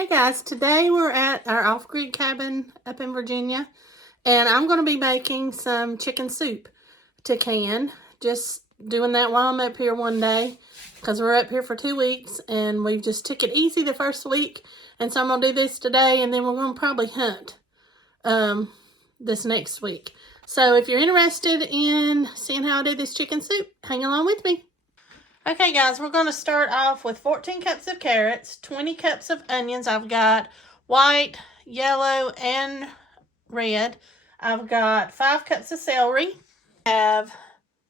Hey guys, today we're at our off-grid cabin up in Virginia, and I'm going to be making some chicken soup to can. Just doing that while I'm up here one day, because we're up here for 2 weeks and we just took it easy the first week. And so I'm going to do this today, and then we're going to probably hunt this next week. So if you're interested in seeing how I do this chicken soup, hang along with me. Okay guys, we're going to start off with 14 cups of carrots, 20 cups of onions. I've got white, yellow, and red. I've got 5 cups of celery. I have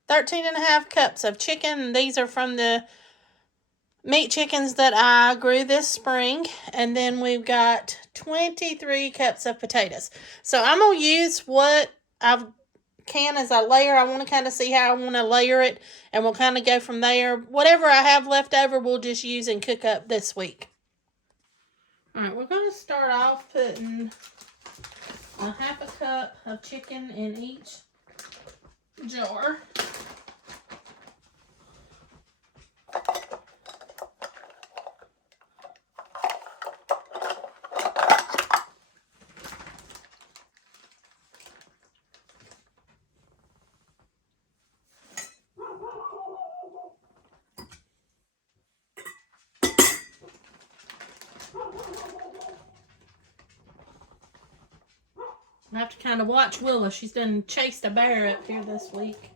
13.5 cups of chicken. These are from the meat chickens that I grew this spring. And then we've got 23 cups of potatoes. So I'm going to use what I've can as a layer. I want to kind of see how I want to layer it, and we'll kind of go from there. Whatever I have left over, we'll just use and cook up this week. All right, we're going to start off putting a 1/2 cup of chicken in each jar. I have to kind of watch Willa. She's done chased a bear up here this week.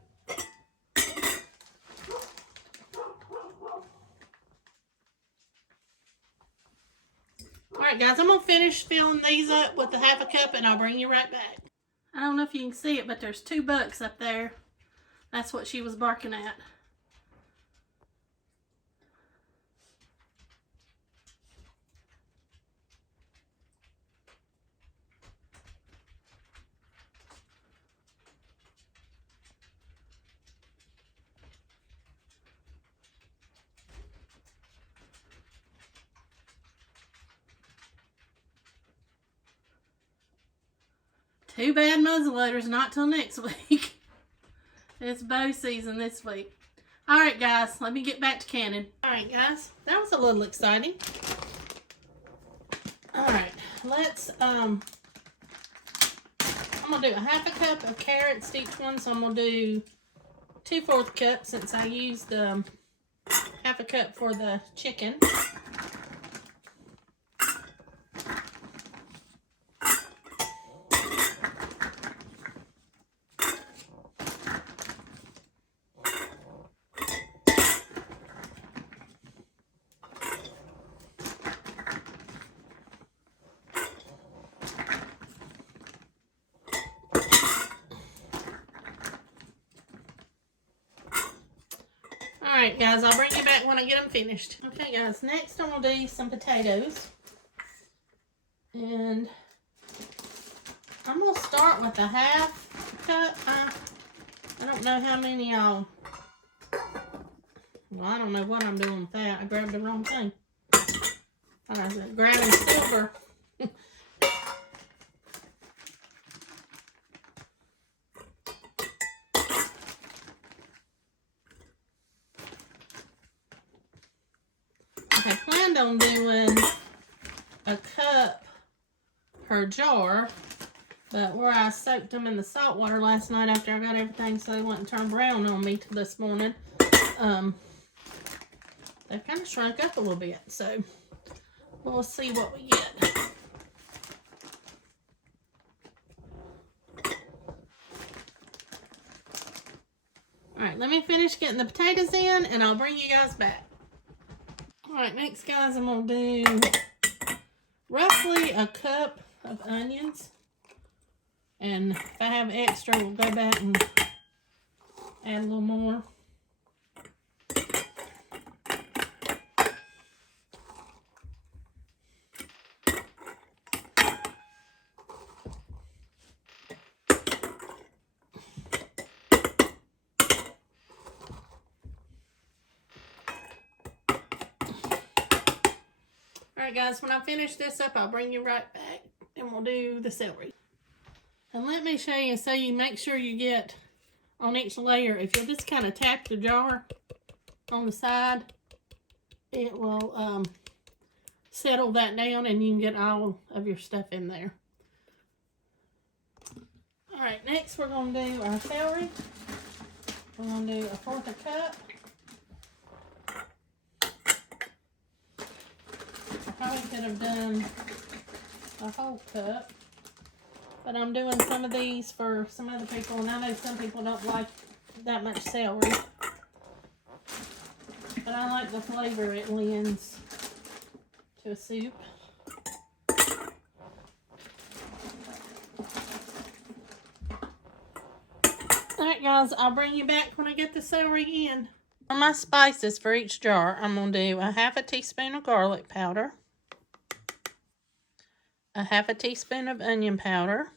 Alright guys, I'm going to finish filling these up with the 1/2 cup, and I'll bring you right back. I don't know if you can see it, but there's 2 bucks up there. That's what she was barking at. Too bad muzzleloaders, not till next week. It's bow season this week. Alright guys, let me get back to canning. Alright guys, that was a little exciting. Alright, let's, I'm going to do a 1/2 cup of carrots each one, so I'm going to do 2/4 cups since I used 1/2 cup for the chicken. Alright guys, I'll bring you back when I get them finished. Okay guys, next I'm going to do some potatoes. And I'm going to start with a 1/2 cup. I don't know how many well, I don't know what I'm doing with that. I grabbed the wrong thing. I was grabbing silver. I planned on doing a cup per jar, but where I soaked them in the salt water last night after I got everything so they wouldn't turn brown on me till this morning, they've kind of shrunk up a little bit, so we'll see what we get. Alright, let me finish getting the potatoes in, and I'll bring you guys back. Alright, next guys, I'm going to do roughly a cup of onions. And if I have extra, we'll go back and add a little more. Alright guys, when I finish this up, I'll bring you right back and we'll do the celery. And let me show you, so you make sure you get on each layer, if you'll just kind of tap the jar on the side, it will settle that down and you can get all of your stuff in there. Alright, next we're going to do our celery. We're going to do 1/4 cup. I probably could have done a whole cup, but I'm doing some of these for some other people, and I know some people don't like that much celery, but I like the flavor it lends to a soup. Alright guys, I'll bring you back when I get the celery in. For my spices for each jar, I'm going to do 1/2 teaspoon of garlic powder, 1/2 teaspoon of onion powder,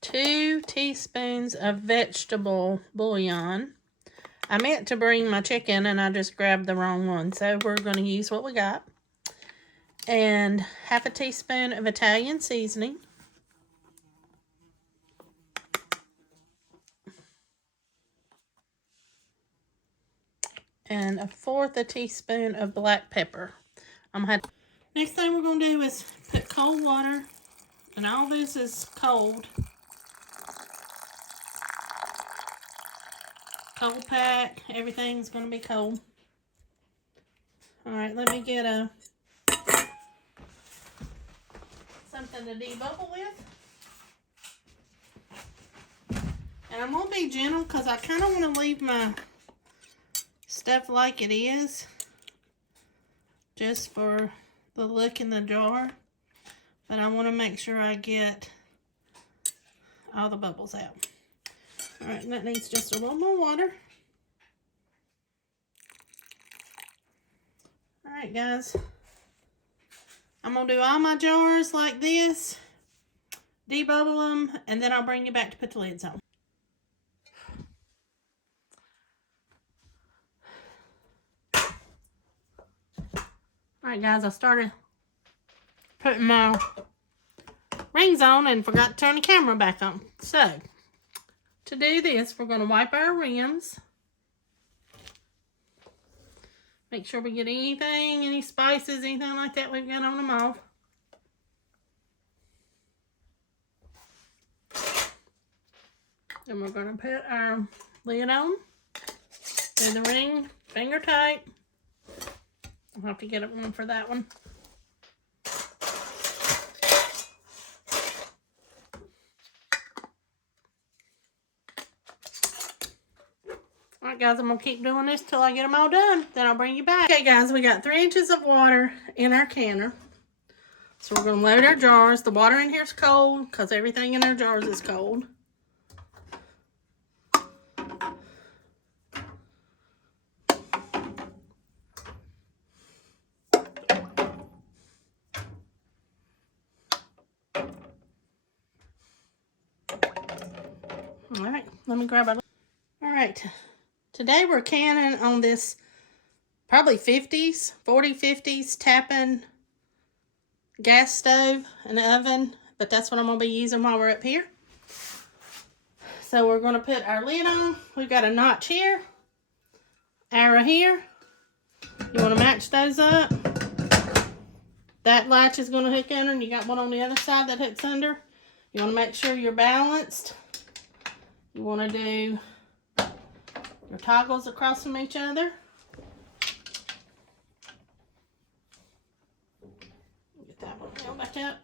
2 teaspoons of vegetable bouillon. I meant to bring my chicken and I just grabbed the wrong one, so we're going to use what we got. And 1/2 teaspoon of Italian seasoning. And 1/4 teaspoon of black pepper. Next thing we're going to do is put cold water, and all this is cold. Cold pack, everything's going to be cold. Alright, let me get something to debubble with. And I'm going to be gentle because I kind of want to leave my stuff like it is, just for the look in the jar, but I want to make sure I get all the bubbles out. Alright, and that needs just a little more water. Alright guys, I'm going to do all my jars like this, debubble them, and then I'll bring you back to put the lids on. Alright guys, I started putting my rings on and forgot to turn the camera back on. So, to do this, we're going to wipe our rims. Make sure we get anything, any spices, anything like that we've got on them off. Then we're going to put our lid on. Do the ring finger tight. I'll have to get one for that one. Alright guys, I'm going to keep doing this till I get them all done. Then I'll bring you back. Okay guys, we got 3 inches of water in our canner. So we're going to load our jars. The water in here is cold because everything in our jars is cold. Alright, let me grab our... Alright, today we're canning on this probably 50s, 50s Tappan gas stove and oven, but that's what I'm going to be using while we're up here. So we're going to put our lid on. We've got a notch here, arrow here. You want to match those up. That latch is going to hook under, and you got one on the other side that hooks under. You want to make sure you're balanced. You want to do your toggles across from each other. Get that one held back up.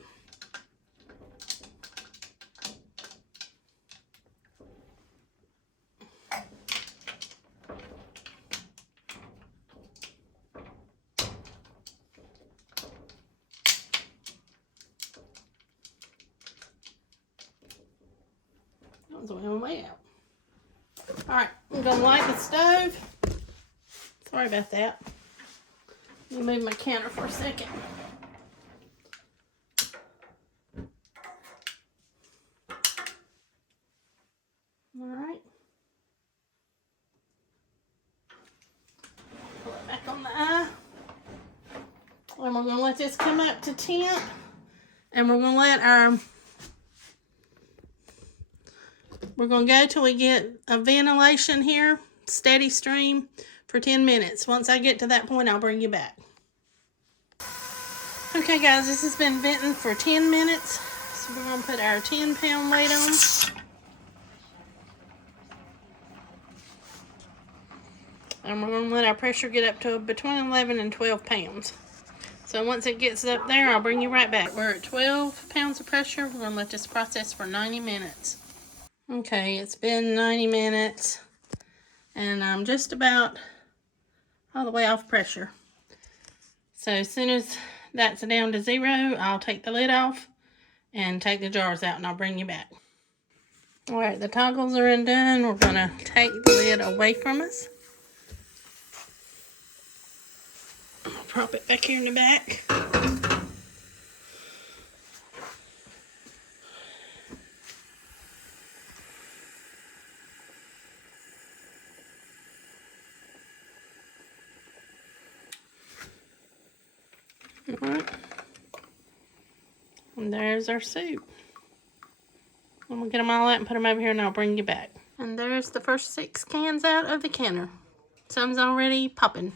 That was the way out. Alright, I'm going to light the stove. Sorry about that. Let me move my counter for a second. Alright. Pull it back on the eye. And we're going to let this come up to temp. And we're going to let our... We're going to go till we get a ventilation here, steady stream, for 10 minutes. Once I get to that point, I'll bring you back. Okay guys, this has been venting for 10 minutes. So we're going to put our 10-pound weight on. And we're going to let our pressure get up to between 11 and 12 pounds. So once it gets up there, I'll bring you right back. We're at 12 pounds of pressure. We're going to let this process for 90 minutes. Okay, it's been 90 minutes. And I'm just about all the way off pressure. So as soon as that's down to 0, I'll take the lid off and take the jars out, and I'll bring you back. All right, the toggles are undone. We're going to take the lid away from us. I'll prop it back here in the back. All right. And there's our soup. And we'll get them all out and put them over here, and I'll bring you back. And there's the first 6 cans out of the canner. Some's already popping.